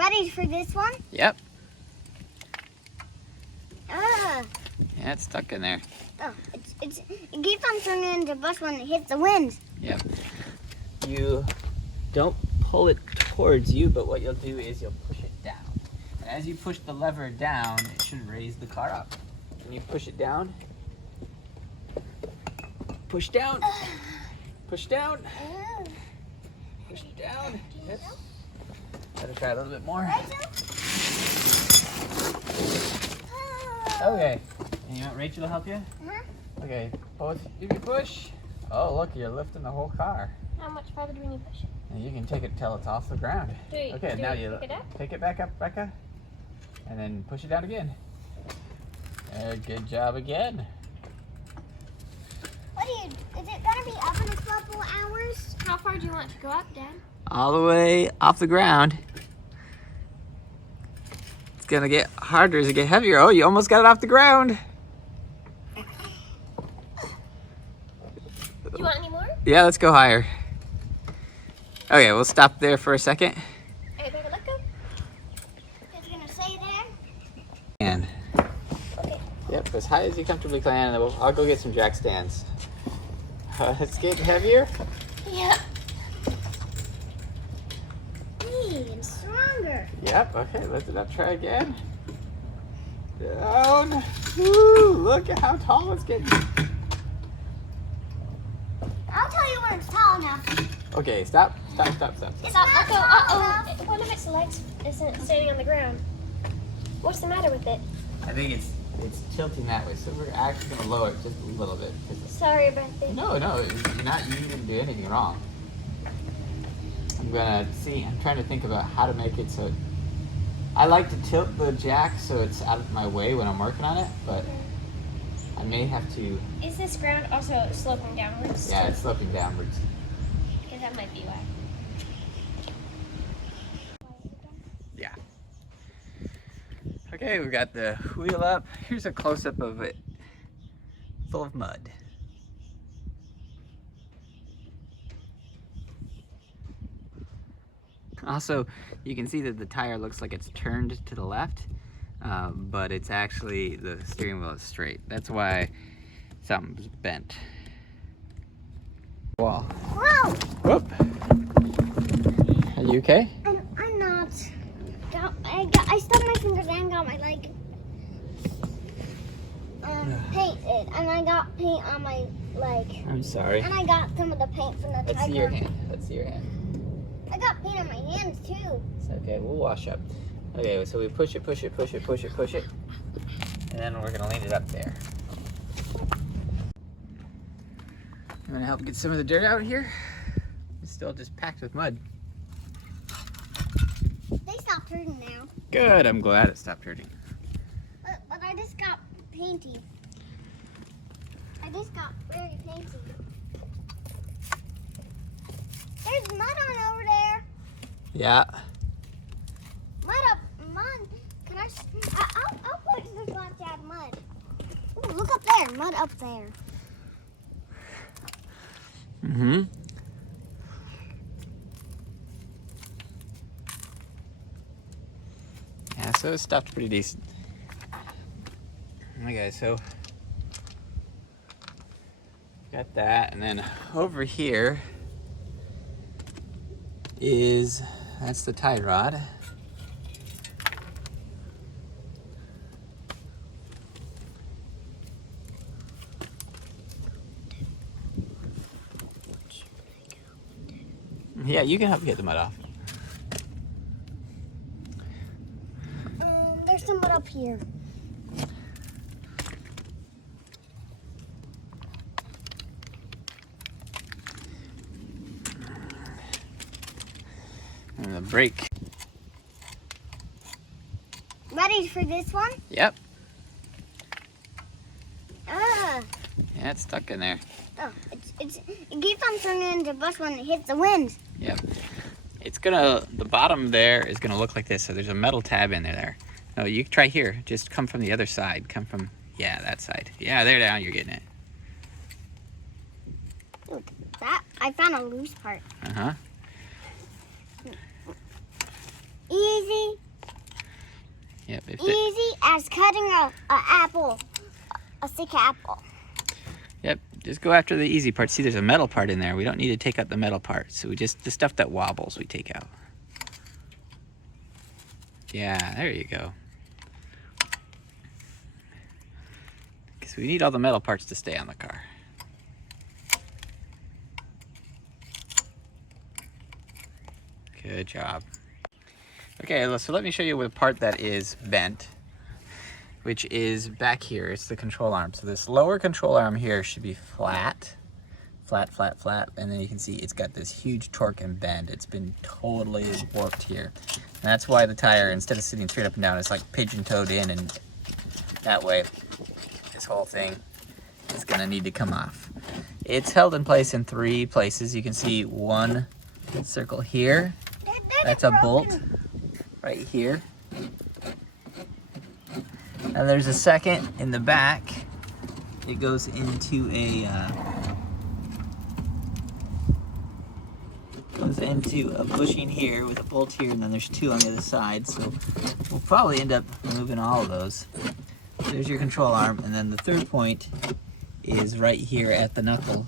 Ready for this one? Yep. Ah. Yeah, it's stuck in there. Oh, it keeps on turning into bush when it hits the wind. Yep. You don't pull it towards you, but what you'll do is you'll push it down. And as you push the lever down, it should raise the car up. And you push it down. Push down. Push down. Push down. Yes. Gotta try a little bit more. Okay. And you want Rachel to help you? Okay. Both you can push. Oh, look, you're lifting the whole car. How much farther do we need to push it? And you can take it till it's off the ground. Okay, now you take it back up, Becca. And then push it down again. Good job again. Is it gonna be up in a couple hours? How far do you want it to go up, Dad? All the way off the ground. It's gonna get harder as it get heavier. Oh, you almost got it off the ground. Do you want any more? Yeah, let's go higher. Okay, we'll stop there for a second. Okay, baby, let go. It's gonna stay there. And Okay. yep, as high as you comfortably can, and then I'll go get some jack stands. It's getting heavier. Yeah. And stronger. Yep, okay, lift it up, try again. Down. Woo, look at how tall it's getting. I'll tell you when it's tall enough. Okay, stop. It's Stop, not let go. tall enough. Uh-oh. One of its legs isn't standing on the ground. What's the matter with it? I think it's tilting that way, so we're actually gonna lower it just a little bit. Sorry about that. No, you didn't do anything wrong. I'm trying to think about how to make it so I like to tilt the jack so it's out of my way when I'm working on it, but I may have to. Is this ground also sloping downwards? Yeah, it's sloping downwards. Because that might be why. Yeah. Okay, we got the wheel up. Here's a close-up of it, full of mud. Also, you can see that the tire looks like it's turned to the left, but it's actually, the steering wheel is straight. That's why something's bent. Wall. Whoa! Whoop. Are you okay? I'm not. I stubbed my fingers and got my leg painted, and I got paint on my leg. I'm sorry. And I got some of the paint from the tiger. Let's see your hand. Let's see your hand. I got paint on my hands too. It's okay, we'll wash up. Okay, so we push it, push it, push it, push it, push it. And then we're gonna lean it up there. I'm gonna help get some of the dirt out here. It's still just packed with mud. They stopped hurting now. Good, I'm glad it stopped hurting. But I just got painty. I just got very painty. There's mud on over there. Yeah. Mud. Can I'll put this lot to add mud. Ooh, look up there. Mud up there. Mm-hmm. Yeah, so it's stuffed pretty decent. Okay, so got that, and then over here that's the tie rod. Yeah, you can help get the mud off. There's some mud up here. And the brake. Ready for this one? Yep. Ah. Yeah, it's stuck in there. Oh, it keeps on turning into bush when it hits the wind. Yep. The bottom there is gonna look like this, so there's a metal tab in there. No, you try here. Just come from the other side. Come from, yeah, that side. Yeah, there now you're getting it. Look, I found a loose part. Uh-huh. You easy. Yep. Easy as cutting a apple, a thick apple. Yep. Just go after the easy part. See, there's a metal part in there. We don't need to take out the metal part. So the stuff that wobbles, we take out. Yeah, there you go. Because we need all the metal parts to stay on the car. Good job. Okay, so let me show you the part that is bent, which is back here. It's the control arm. So this lower control arm here should be flat, flat, flat, flat. And then you can see it's got this huge torque and bend. It's been totally warped here. And that's why the tire, instead of sitting straight up and down, it's like pigeon-toed in, and that way this whole thing is gonna need to come off. It's held in place in 3 places. You can see one circle here. That's a bolt right here. And there's a second in the back. It goes into a bushing here with a bolt here, and then there's 2 on the other side. So we'll probably end up removing all of those. There's your control arm, and then the third point is right here at the knuckle,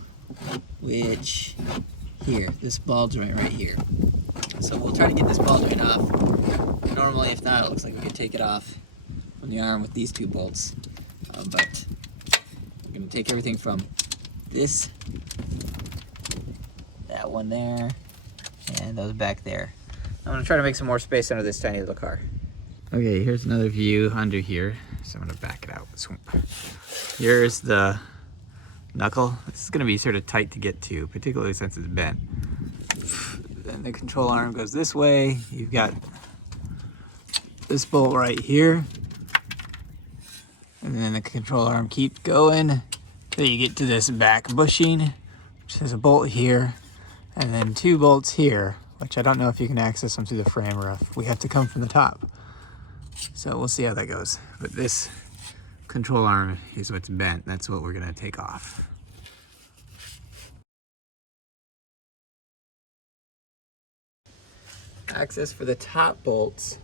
which here, this ball joint right here. So we'll try to get this ball joint off. Normally, if not, it looks like we could take it off on the arm with these 2 bolts. But we're going to take everything from this, that one there, and those back there. I'm going to try to make some more space under this tiny little car. Okay, here's another view under here. So I'm going to back it out. Here's the knuckle. This is going to be sort of tight to get to, particularly since it's bent. Then the control arm goes this way. You've got this bolt right here. And then the control arm keeps going. Then you get to this back bushing, which has a bolt here. And then 2 bolts here, which I don't know if you can access them through the frame or if we have to come from the top. So we'll see how that goes. But this control arm is what's bent. That's what we're gonna take off. Access for the top bolts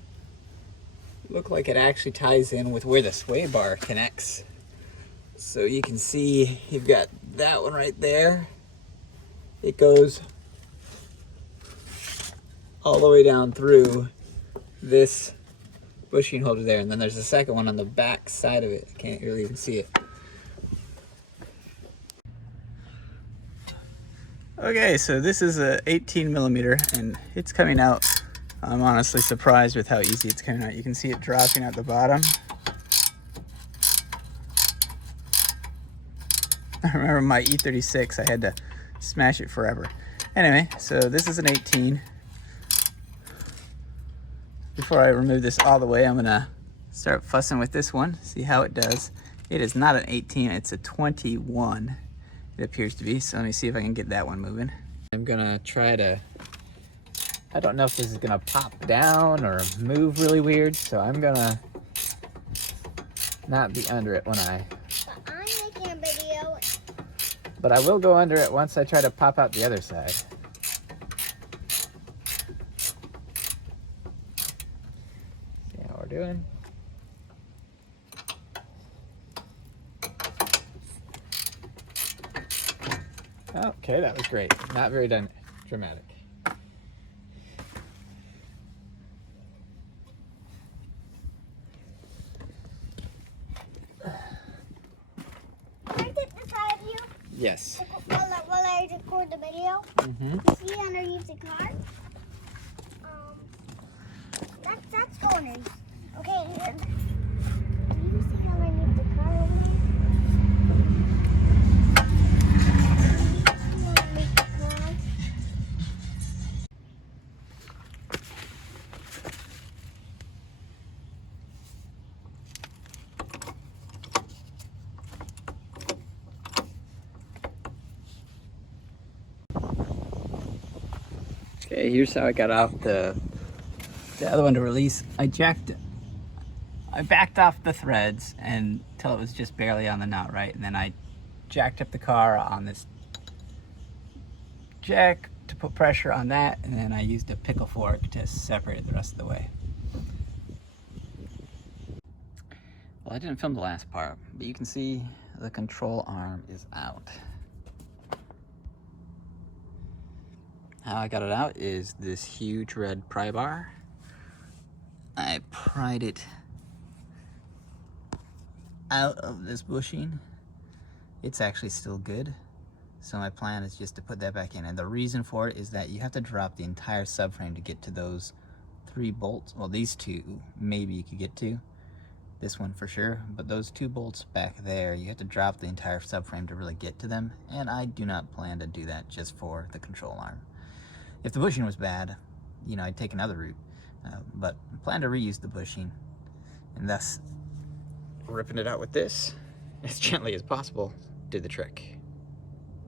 look like it actually ties in with where the sway bar connects. So you can see you've got that one right there. It goes all the way down through this bushing holder there, and then there's a second one on the back side of it. I can't really even see it. Okay, so this is a 18 millimeter, and it's coming out. I'm honestly surprised with how easy it's coming out. You can see it dropping at the bottom. I remember my E36, I had to smash it forever. Anyway, so this is an 18. Before I remove this all the way, I'm gonna start fussing with this one, see how it does. It is not an 18, it's a 21. It appears to be, so let me see if I can get that one moving. I'm gonna try to, I don't know if this is gonna pop down or move really weird, so I'm gonna not be under it when I... But I'm making a video. But I will go under it once I try to pop out the other side. See how we're doing? Okay, that was great. Not very dramatic. Can I take the side of you? Yes. While I record the video? Mm-hmm. See underneath the car? That's going in. Okay, then. Do you see underneath the car over there? Underneath the car? Okay, here's how I got off the other one to release. I backed off the threads until it was just barely on the nut, right? And then I jacked up the car on this jack to put pressure on that, and then I used a pickle fork to separate it the rest of the way. Well, I didn't film the last part, but you can see the control arm is out. How I got it out is this huge red pry bar. I pried it out of this bushing. It's actually still good. So my plan is just to put that back in. And the reason for it is that you have to drop the entire subframe to get to those 3 bolts. Well, these 2, maybe you could get to. This one for sure. But those 2 bolts back there, you have to drop the entire subframe to really get to them. And I do not plan to do that just for the control arm. If the bushing was bad, you know, I'd take another route. But I plan to reuse the bushing. And thus, ripping it out with this as gently as possible did the trick.